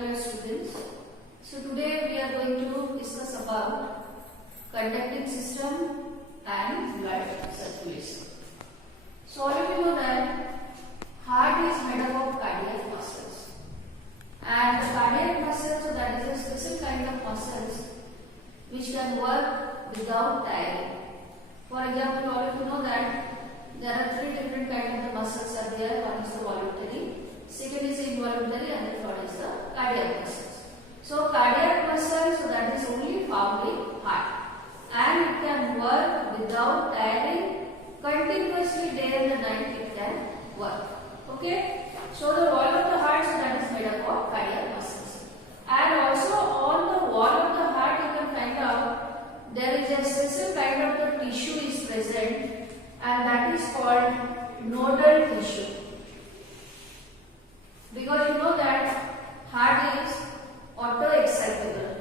dear students. So today we are going to discuss about conducting system and blood circulation. So all of you know that heart is made up of cardiac muscles, and the cardiac muscles, so that is a special kind of muscles which can work without tiring. For example, all of you know that there are three different kinds of muscles are there. One is the voluntary, second is involuntary, and the third is the cardiac muscles. So cardiac muscle, so that is only found in heart, and it can work without tiring, continuously day and the night it can work. Okay. So the wall of the heart, so that is made up of cardiac muscles, and also on the wall of the heart you can find out there is a special kind of the tissue is present, and that is called nodal tissue. Because you know that heart is auto-excitable.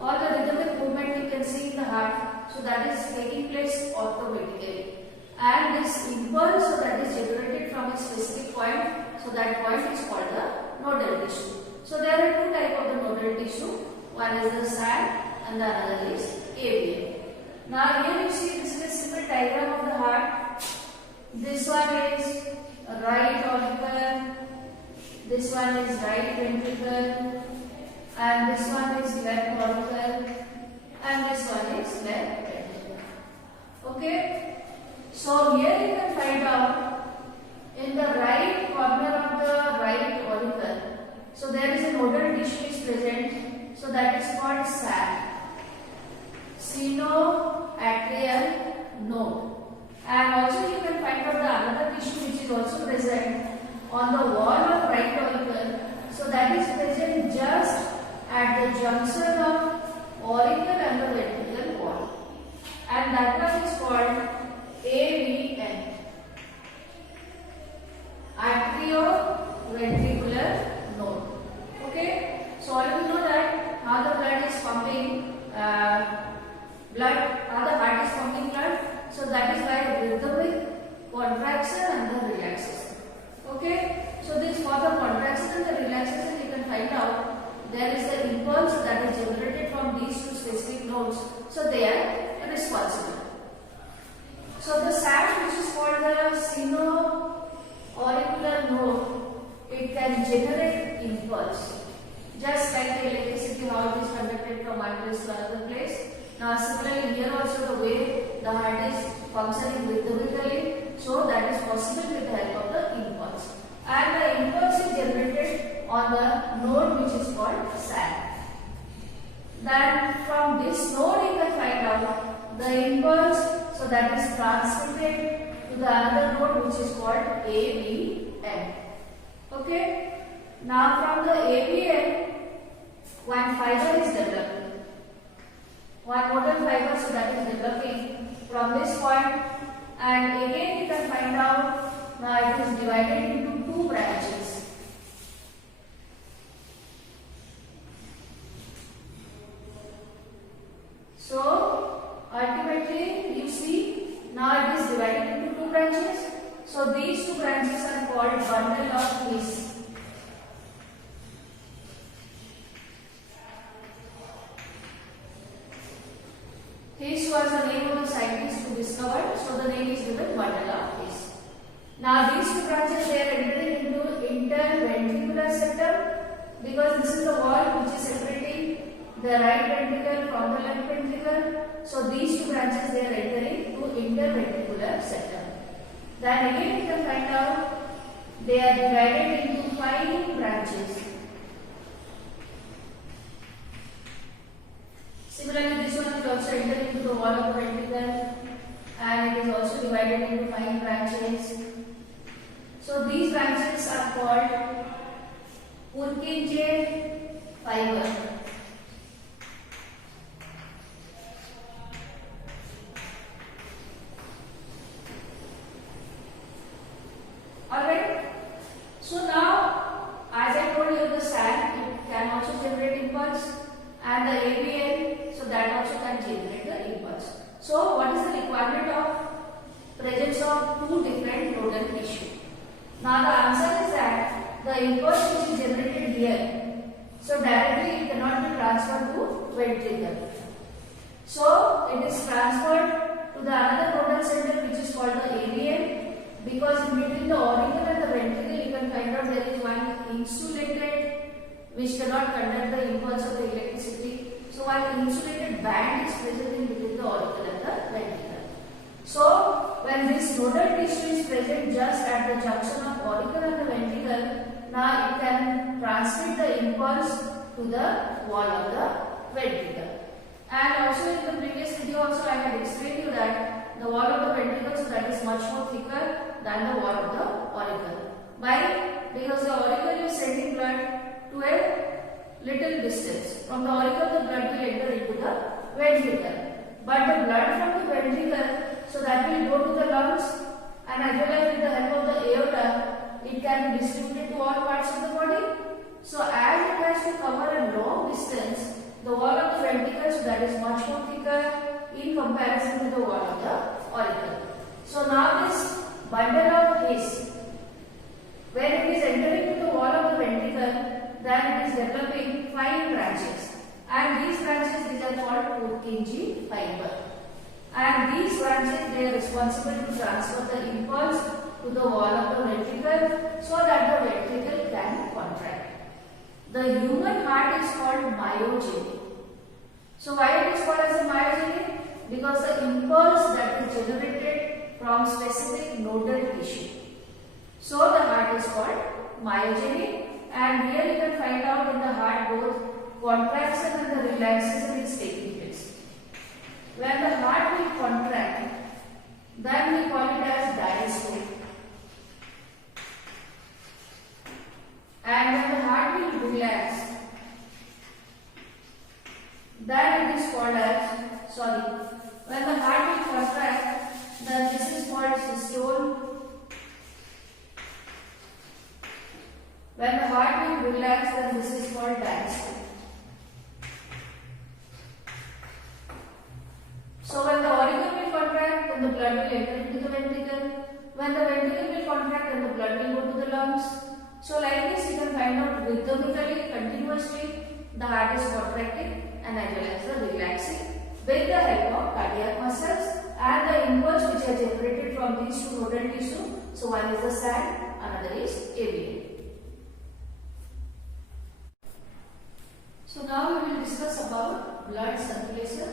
All the rhythmic movement you can see in the heart, so that is taking place automatically. And this impulse, so that is generated from a specific point, so that point is called the nodal tissue. So there are two types of the nodal tissue. One is the sand and the other is AVM. Now here you see this is a simple diagram of the heart. This one is right auricle, this one is right ventricle, and this one is left auricle, and this one is left ventricle. Okay. So here you can find out in the right corner of the right auricle, so there is a nodal tissue is present, so that is called SAC, sinoatrial node. And also you can find out the another tissue which is also present on the wall of right auricle, so that is present just at the junction of auricle and the ventricle wall, and that one is called AVN, atrioventricular node. Okay, so all of you know that how the blood is pumping how the heart is pumping blood, so that is by rhythmic contraction and the relaxation. Okay, so this for the contraction and the relaxation you can find out there is the impulse that is generated from these two specific nodes, so they are responsible. So the SAC, which is called the sinoauricular node, it can generate impulse, just like the electricity how it is conducted from one place to another place. Now similarly here also the way the heart is functioning rhythmically, so that is possible with the help of the impulse, and the impulse is generated on the node which is called SAC. Then from this node you can find out the impulse, so that is transmitted to the another node which is called AVN. Okay. Now from the AVN, one fiber is developing, one nodal fiber, so that is developing from this point, and again you can find out now it is divided into two branches. So ultimately you see now it is divided into two branches. So these two branches are called bundle of His. His was the name of the scientist who discovered, so the name is given bundle of His. Now these two branches they are entering into interventricular septum, because this is the wall which is separating the right ventricle from the left ventricle. So these two branches they are entering to interventricular septum. Then again you can find out they are divided into 5 branches. Similarly this one is also entered into the wall of the ventricle, and it is also divided into 5 branches. So these branches are called Purkinje fiber. Alright, so now as I told you the SAC it can also generate impulse, and the AVN, so that also can generate the impulse. So what is the requirement of presence of two different nodal tissue? Now the answer is that the impulse which is generated here, transferred to ventricle. So it is transferred to the another nodal center which is called the AVN, because in between the auricle and the ventricle you can find out there is one insulated which cannot conduct the impulse of the electricity. So one insulated band is present in between the auricle and the ventricle. So when this nodal tissue is present just at the junction of auricle and the ventricle, now it can transmit the impulse to the wall of the ventricle. And also in the previous video also I had explained you that the wall of the ventricle, so that is much more thicker than the wall of the auricle. Why? Because the auricle is sending blood to a little distance. From the auricle the blood will enter into the ventricle. But the blood from the ventricle, so that will go to the lungs, and as well as with the help of the aorta, it can be distributed to all parts of the body. So as it has to cover a long distance, the wall of the ventricle, so that is much more thicker in comparison to the wall of the auricle. So now this bundle of haze, when it is entering into the wall of the ventricle, then it is developing fine branches, and these branches, these are called Purkinje fiber, and these branches, they are responsible to transfer the impulse to the wall of the ventricle so that the ventricle can contract. The human heart is called myogenic. So why it is called as a myogenic? Because the impulse that is generated from specific nodal tissue. So the heart is called myogenic, and here you can find out in the heart both contraction and the relaxation is taking place. When the heart will contract, then we call it as diastole. And when the heart will relax, then it is called as, when the heart will contract, then this is called systole. When the heart will relax, then this is called diastole. So when the auricle will contract, then the blood will enter into the ventricle. When the ventricle will contract, then the blood will go to the lungs. So like this you can find out rhythmically, continuously, the heart is contracting and as well as the relaxing with the help of cardiac muscles and the impulse which are generated from these two nodal tissue. So one is the SAD, another is AVN. So now we will discuss about blood circulation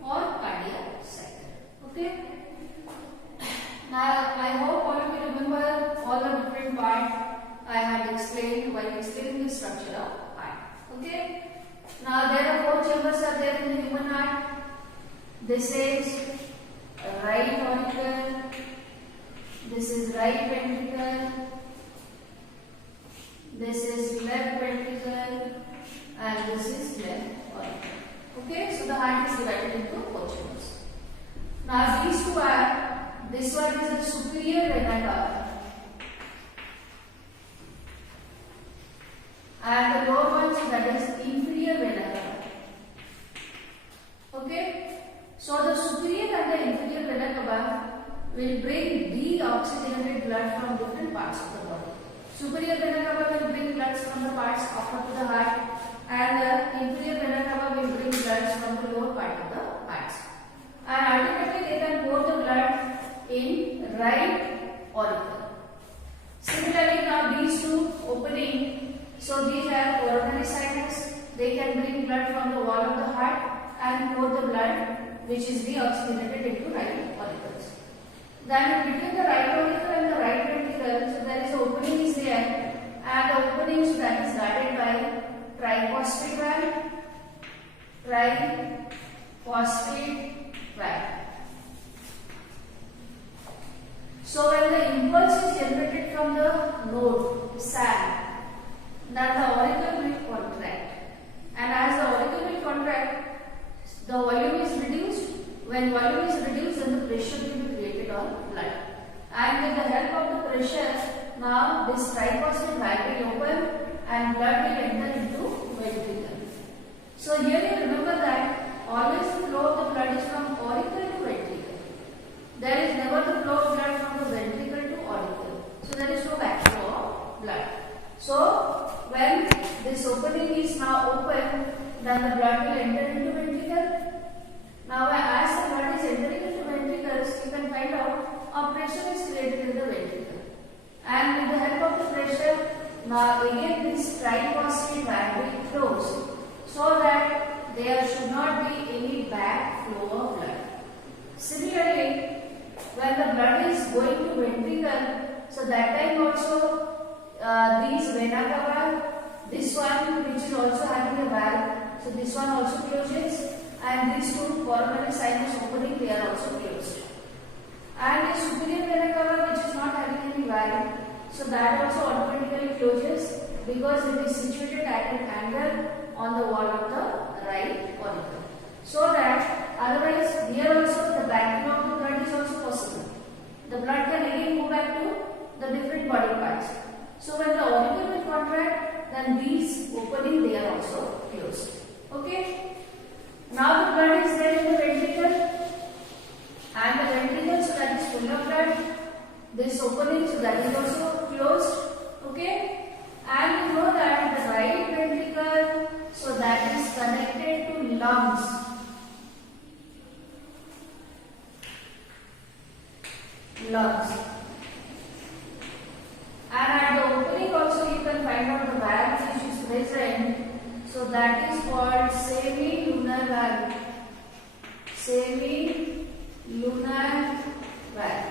or cardiac cycle. Okay. Now I hope all of you remember all the different parts I had explained while explaining the structure of heart. Okay. Now there are 4 chambers are there in the human heart. This is right auricle, this is right ventricle, this is left ventricle, and this is left auricle. Okay, so the heart is divided into 4 chambers. Now these two are, this one is the superior vena cava and the lower one, so that is inferior vena cava. Okay, so the superior and the inferior vena cava will bring deoxygenated blood from different parts of the body. Superior vena cava will bring blood from the parts upper to the heart, and the inferior vena cava will bring blood from the lower part of the heart. And ultimately they can pour the blood in right auricle. Similarly, now these two opening, so these are coronary sinus. They can bring blood from the wall of the heart and pour the blood which is deoxygenated into right auricles. Then between the right auricle and the right ventricle, so there is an opening is there, and the opening, so that is guarded by triphosphate valve, triphosphate valve. So when the impulse is generated from the node, SAD, then the auricle will contract, and as the auricle will contract, the volume is reduced. When volume is reduced, then the pressure will be created on blood, and with the help of the pressure, now this triphosphate valve will open and blood will enter into ventricle. So here you remember that always the flow of the blood is from auricle to ventricle. There is never the flow of blood from the ventricle to auricle. So there is no backflow of blood. So when this opening is now open, then the blood will enter into ventricle. Now as the blood is entering into ventricles, you can find out a pressure is created in the ventricle. And with the help of the pressure, now again this triphosphate valve will close so that there should not be any back flow of blood. Similarly, when the blood is going to ventricle, so that time also these vena cava, this one which is also having a valve, so this one also closes, and these two coronary sinus opening, they are also closed. And the superior vena cava which is not having any valve, so that also automatically closes because it is situated at an angle on the wall of the right auricle. So that otherwise here also the backing of the blood is also possible. The blood can again go back to the different body parts. So when the auricle will contract, then these opening they are also closed. Okay. Now the blood is there in the ventricle, and the ventricle, so that is full of blood. This opening, so that is also closed. Okay. And you know that the right ventricle, so that is connected to lungs. Lungs. And at the opening also you can find out the valve which is present. So that is called semi-lunar valve. Semi-lunar valve.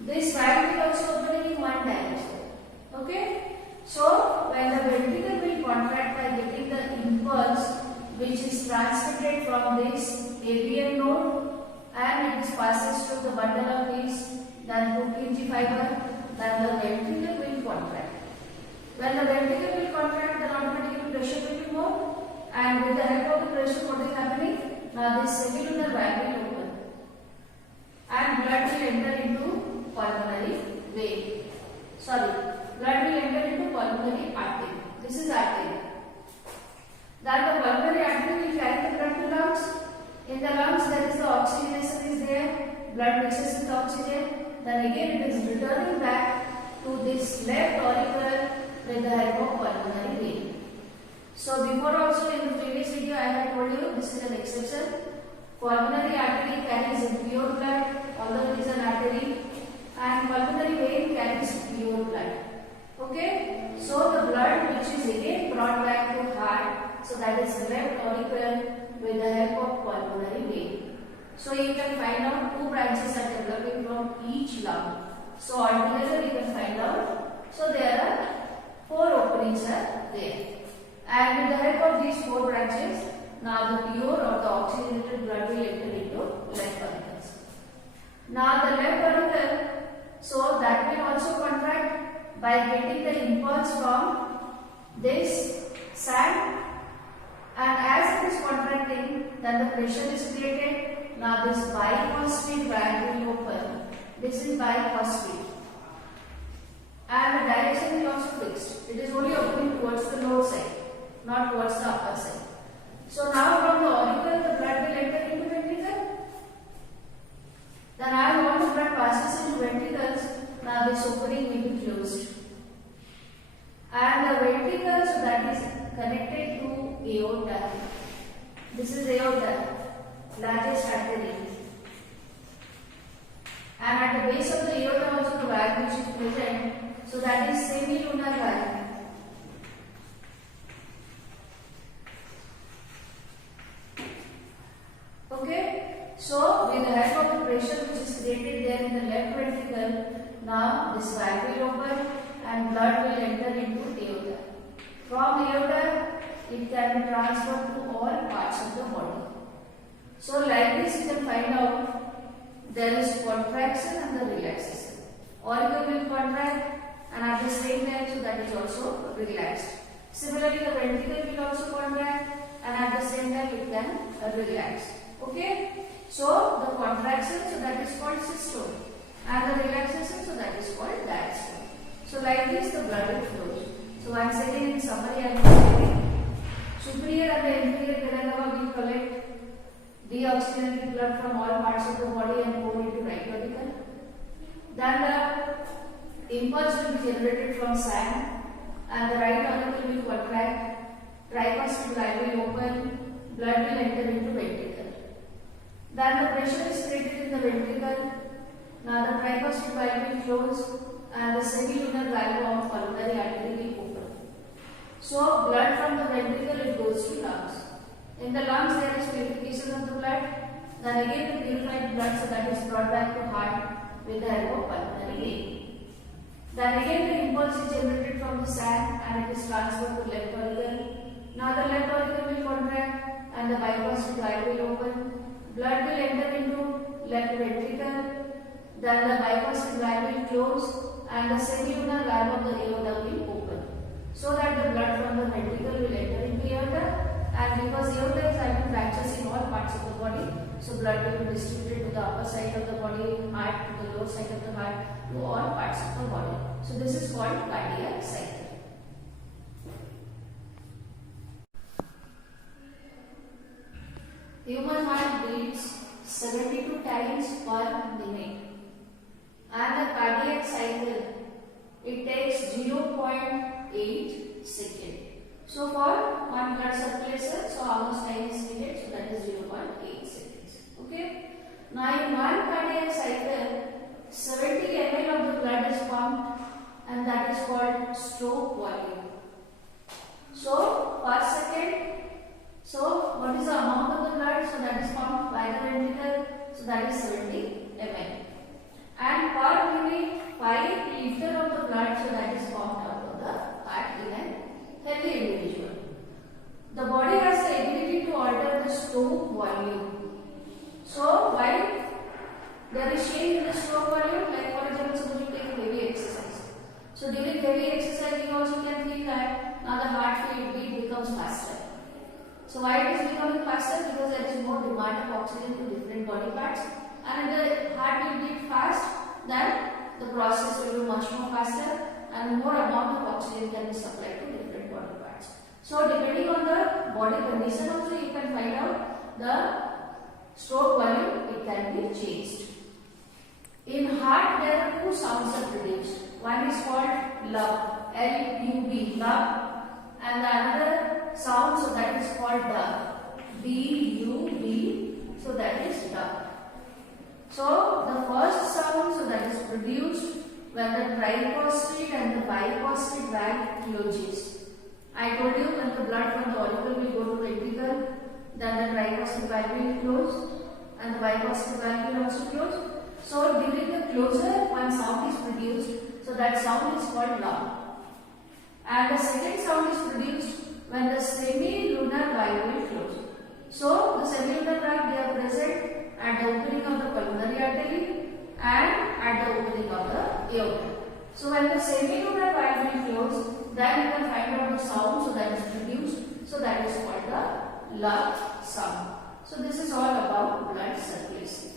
This valve will also open in one direction. Okay. So when the ventricle will contract by getting the impulse which is transmitted from this ABN node, and it passes through the bundle of these, then Purkinje fiber, then the ventricle will contract. When the ventricle will contract, then automatically pressure will be more, and with the help of the pressure, what is happening? Now this semilunar valve will open, and blood will enter into pulmonary vein. Blood will enter into pulmonary artery. This is artery. Then the pulmonary artery will carry the blood to lungs. In the lungs, there is the oxygenation is there. Blood mixes with oxygen. Then again, it is returning back to this left auricle with the help of pulmonary vein. So before also in the previous video, I had told you this is an exception. Pulmonary artery carries pure blood, although it is an artery, and pulmonary vein carries pure blood. Okay, so the blood which is again brought back to heart, so that is left auricle with the help of pulmonary vein. So you can find out two branches are developing from each lung. So altogether you can find out. So there are four openings are there, and with the help of these four branches, now the pure or the oxygenated blood will enter into left auricles. Now the left auricle, so that will also contract by getting the impulse from this sac, and as it is contracting, then the pressure is created. Now this biphosphate valve will open. This is biphosphate, and the direction is also fixed. It is only opening towards the lower side, not towards the upper side. So now from the auricle, the blood will enter into ventricle. Then as all the blood passes into ventricles, now this opening will be closed. And the ventricle, so that is connected to aorta. This is aorta, largest artery. And at the base of the aorta also the valve which is present, so that is semilunar valve. Okay, so with the help of the pressure which is created there in the left ventricle, now this valve will open and blood will enter into aorta. From aorta, it can be transferred to all parts of the body. So like this you can find out there is contraction and the relaxation. Auricle will contract and at the same time, so that is also relaxed. Similarly, the ventricle will also contract and at the same time it can relax. Okay, so the contraction, so that is called systole, and the relaxation, so that is called diastole. So like this the blood will flow. So once again in summary I am saying, superior and the inferior vena cava will collect deoxygenated blood from all parts of the body and pour into right auricle. Then the impulse will be generated from sac and the right auricle will contract, triphosphate valve blood from the ventricle it goes to lungs. In the lungs there is purification of the blood. Then again the purified blood, so that is brought back to heart with the help of pulmonary vein. Then again the impulse is generated from the sand and it is transferred to left auricle. Now the left auricle will contract and the bifurcated valve will open. Blood will enter into left ventricle. Then the bifurcated valve will close and the semilunar valve of the aorta will open, so that the blood from the ventricle will enter into aorta. And because aorta is having fractures in all parts of the body, so blood will be distributed to the upper side of the body, heart, to the lower side of the heart, to all parts of the body. So this is called cardiac cycle. Human heart beats 72 times per minute, and the cardiac cycle it takes 0.8 seconds. So for one blood circulation, so how much time is needed? So that is 0.8 seconds. Okay. Now in one cardiac cycle, 70 ml of the blood is pumped, and that is called stroke volume. So per second, so what is the amount of the blood? So that is pumped by the ventricle. So that is 70 ml. And per minute, 5 liter of the blood, so that is pumped out of the heart in a healthy individual. The body has the ability to alter the stroke volume. So while there is change in the stroke volume, like for example, suppose you take heavy exercise. So during heavy exercise, you also can feel that now the heart beat becomes faster. So why it is becoming faster? Because there is more demand of oxygen to different body parts, and the heart will beat fast, then the process will be much more faster and more amount of oxygen can be supplied to different body parts. So depending on the body condition also you can find out the stroke volume, it can be changed. In heart there are two sounds are produced. One is called lub, L-U-B, lub, and the another sound, so that is called dub, D-U-B, so that is dub. So the first sound, so that is produced when the tricuspid and the bicuspid valve closes. I told you when the blood from the auricle will go to ventricle, then the tricuspid valve will close and the bicuspid valve will also close. So during the closure, one sound is produced, so that sound is called lub. And the second sound is produced when the semilunar valve will close. So the semilunar valve, they are present at the opening of the pulmonary artery and at the opening of the aorta. So when the semilunar valve will close, then you can find out the sound, so that is produced, so that is called the lub sound. So this is all about blood circulation.